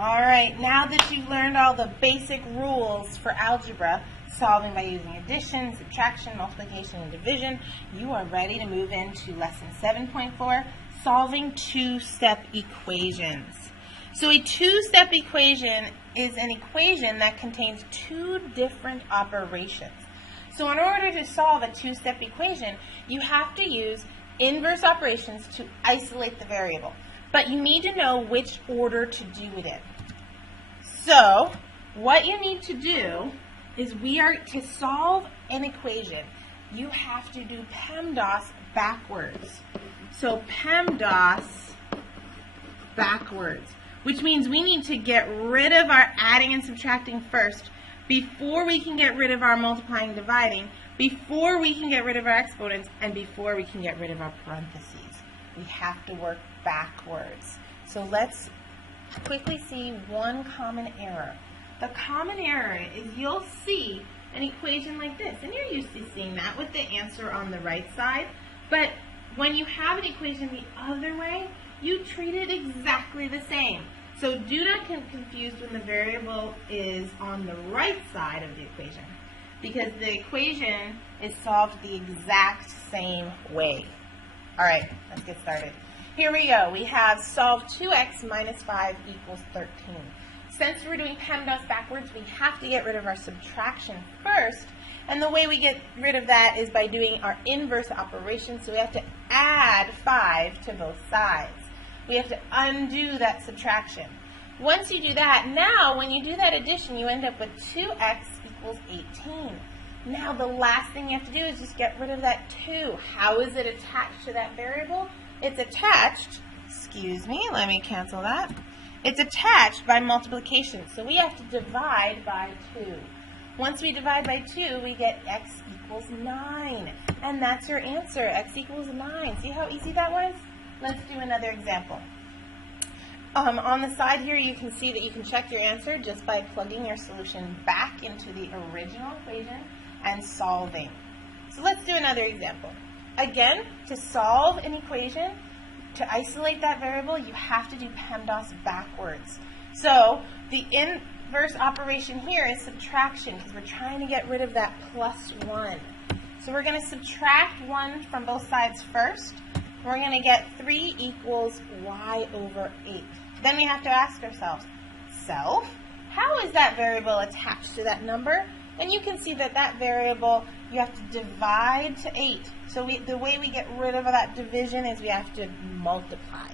All right, now that you've learned all the basic rules for algebra, solving by using addition, subtraction, multiplication, and division, you are ready to move into lesson 7.4, solving two-step equations. So a two-step equation is an equation that contains two different operations. So in order to solve a two-step equation, you have to use inverse operations to isolate the variable. But you need to know which order to do it in. So what you need to do is to solve an equation, you have to do Pemdas backwards. So Pemdas backwards, which means we need to get rid of our adding and subtracting first before we can get rid of our multiplying and dividing, before we can get rid of our exponents, and before we can get rid of our parentheses. We have to work backwards. So let's quickly see one common error. The common error is you'll see an equation like this, and you're used to seeing that with the answer on the right side, but when you have an equation the other way, you treat it exactly the same. So do not get confused when the variable is on the right side of the equation, because the equation is solved the exact same way. All right, let's get started. Here we go. We have solve 2x minus 5 equals 13. Since we're doing Pemdas backwards, we have to get rid of our subtraction first. And the way we get rid of that is by doing our inverse operation. So we have to add 5 to both sides. We have to undo that subtraction. Once you do that, now when you do that addition, you end up with 2x equals 18. Now the last thing you have to do is just get rid of that 2. How is it attached to that variable? It's attached, let me cancel that. It's attached by multiplication, so we have to divide by 2. Once we divide by 2, we get x equals 9. And that's your answer, x equals 9. See how easy that was? Let's do another example. On the side here, you can see that you can check your answer just by plugging your solution back into the original equation and solving. So let's do another example. Again, to solve an equation, to isolate that variable, you have to do Pemdas backwards. So the inverse operation here is subtraction, because we're trying to get rid of that plus 1. So we're going to subtract 1 from both sides first. We're going to get 3 equals y over 8. Then we have to ask ourselves, how is that variable attached to that number? And you can see that that variable, you have to divide to 8. So the way we get rid of that division is we have to multiply.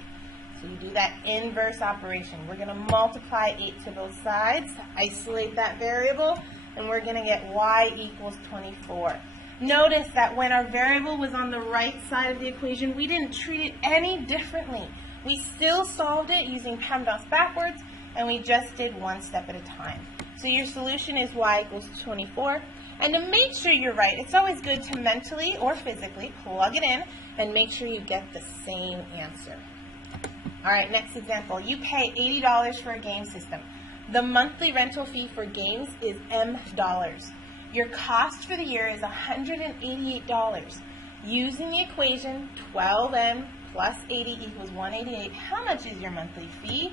So you do that inverse operation. We're going to multiply 8 to both sides to isolate that variable, and we're going to get y equals 24. Notice that when our variable was on the right side of the equation, we didn't treat it any differently. We still solved it using Pemdas backwards, and we just did one step at a time. So your solution is y equals 24. And to make sure you're right, it's always good to mentally or physically plug it in and make sure you get the same answer. All right, next example. You pay $80 for a game system. The monthly rental fee for games is $M. Your cost for the year is $188. Using the equation 12M plus 80 equals 188, how much is your monthly fee?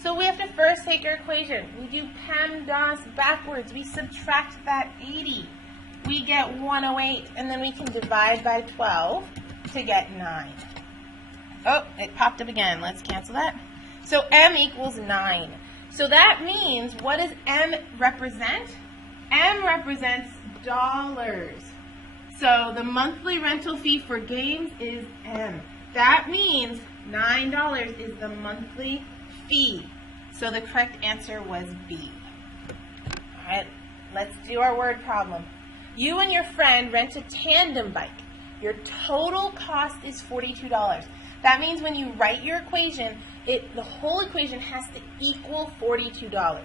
So we have to first take our equation. We do Pemdas backwards. We subtract that 80. We get 108, and then we can divide by 12 to get 9. Oh, it popped up again. Let's cancel that. So M equals 9. So that means, what does M represent? M represents dollars. So the monthly rental fee for games is M. That means $9 is the monthly fee. So the correct answer was B. All right, let's do our word problem. You and your friend rent a tandem bike. Your total cost is $42. That means when you write your equation, the whole equation has to equal $42.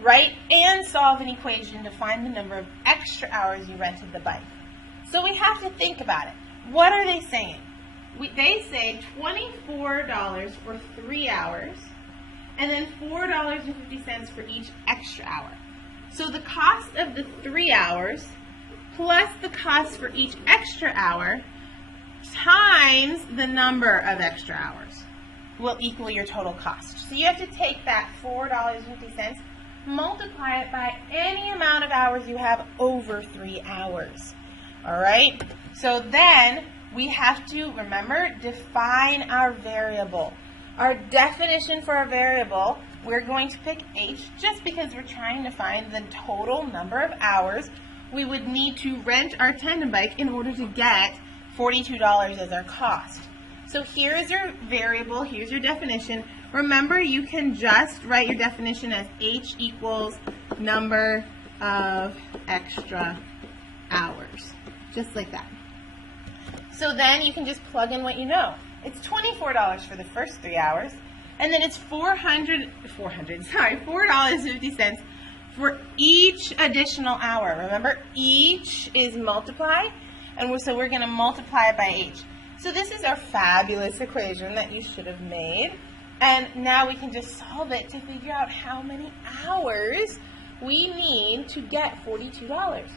Write and solve an equation to find the number of extra hours you rented the bike. So we have to think about it. What are they saying? They say $24 for 3 hours, and then $4.50 for each extra hour. So the cost of the 3 hours plus the cost for each extra hour times the number of extra hours. will equal your total cost. So you have to take that $4.50, multiply it by any amount of hours you have over 3 hours. All right? So then we have to, remember, define our variable. Our definition for our variable, we're going to pick H just because we're trying to find the total number of hours we would need to rent our tandem bike in order to get $42 as our cost. So here is your variable, here's your definition. Remember, you can just write your definition as H equals number of extra hours, just like that. So then you can just plug in what you know. It's $24 for the first 3 hours, and then it's $4.50 for each additional hour. Remember, each is multiply, and so we're going to multiply it by H. So this is our fabulous equation that you should have made, and now we can just solve it to figure out how many hours we need to get $42.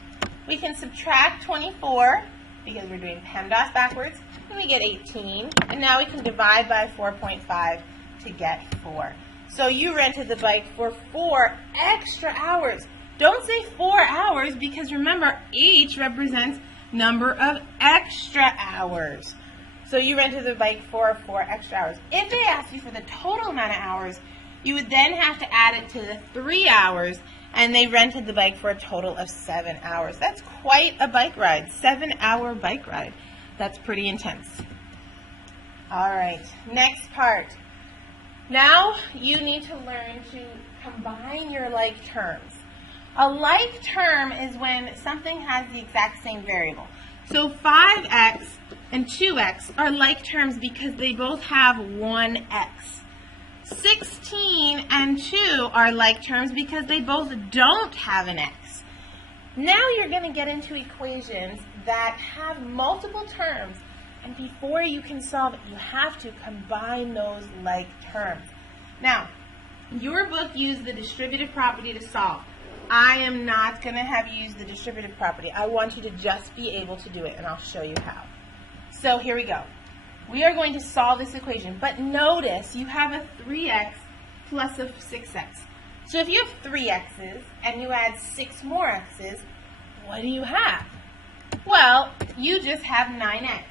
We can subtract 24, because we're doing Pemdas backwards, and we get 18, and now we can divide by 4.5 to get 4. So you rented the bike for 4 extra hours. Don't say 4 hours, because remember, H represents number of extra hours. So you rented the bike for 4 extra hours. If they asked you for the total amount of hours, you would then have to add it to the 3 hours, and they rented the bike for a total of 7 hours. That's quite a bike ride, 7-hour bike ride. That's pretty intense. All right, next part. Now you need to learn to combine your like terms. A like term is when something has the exact same variable. So 5x and 2x are like terms because they both have 1x. 16 and 2 are like terms because they both don't have an x. Now you're going to get into equations that have multiple terms, and before you can solve it, you have to combine those like terms. Now, your book used the distributive property to solve. I am not going to have you use the distributive property. I want you to just be able to do it, and I'll show you how. So here we go. We are going to solve this equation, but notice you have a 3x plus a 6x. So if you have 3 x's and you add 6 more x's, what do you have? Well, you just have 9x.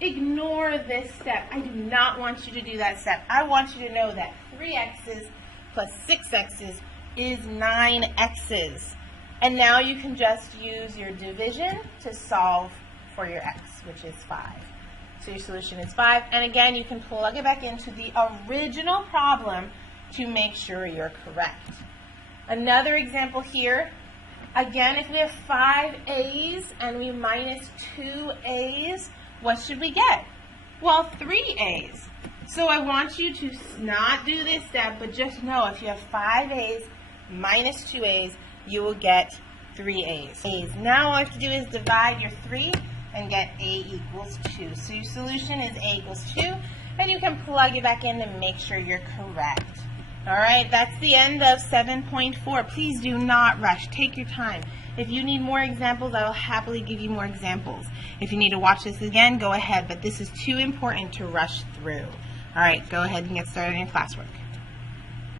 Ignore this step. I do not want you to do that step. I want you to know that 3 x's plus 6 x's is 9 x's. And now you can just use your division to solve for your x, which is 5. So your solution is 5. And again, you can plug it back into the original problem to make sure you're correct. Another example here. Again, if we have 5 a's and we minus 2 a's, what should we get? Well, 3 a's. So I want you to not do this step, but just know if you have 5 a's minus 2 a's, you will get 3 a's. Now all I have to do is divide your 3 and get a equals 2. So your solution is a equals 2, and you can plug it back in to make sure you're correct. All right, that's the end of 7.4. Please do not rush. Take your time. If you need more examples, I will happily give you more examples. If you need to watch this again, go ahead, but this is too important to rush through. All right, go ahead and get started on your classwork.